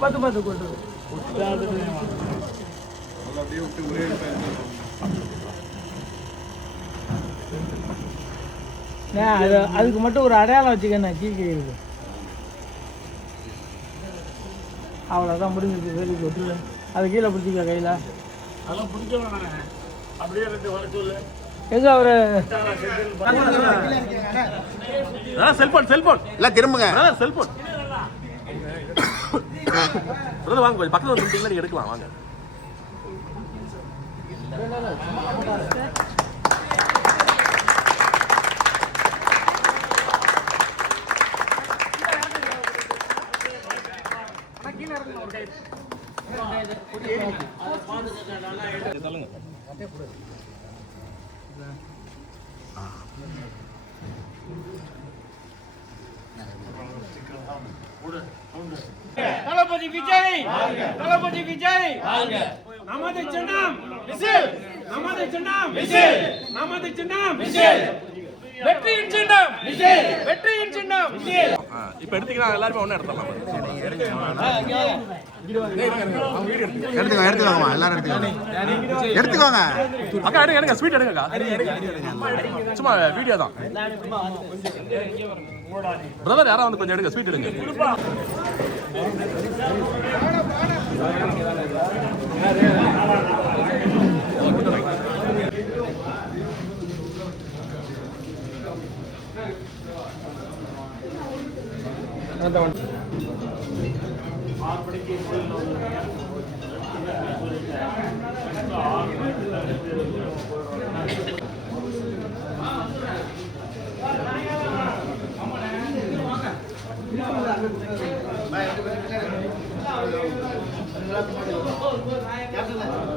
பார்த்து பார்த்து கொண்டு அதுக்கு மட்டும் ஒரு அடையாளம் வச்சுக்கண்ணா கீழே இருக்கு அவ்வளோதான் முடிஞ்சிருக்கு வேலைக்கு விட்டு அது கீழே பிடிச்சிக்க கையில் அதெல்லாம் பிடிச்சவங்க அப்படியே வர சொல்லு எங்க அவரு செல்போன் செல்போன் இல்ல திரும்புங்க செல்போன் வாங்க பக்கத்துல வந்து நீங்க எடுக்கலாம் வாங்க தளபதி விஜய் தளபதி விஜய் நமது சின்னம் விசில் நமது சின்னம் விசில் நமது சின்னம் விசில் வெற்றியின் சின்னம் விசில் வெற்றியின் சின்னம் விசில் இப்ப எடுத்தீங்கன்னா எல்லாரும் ஒண்ணா எடுத்துடலாம் எடுத்துக்கோங்க எல்லாரும் எடுத்துக்கோங்க அக்கா எடுங்க ஸ்வீட் எடுங்கக்கா சும்மா வீடியோ தான் பிரதர் யாரா வந்து கொஞ்சம் எடுங்க ஸ்வீட் எடுங்க Bye.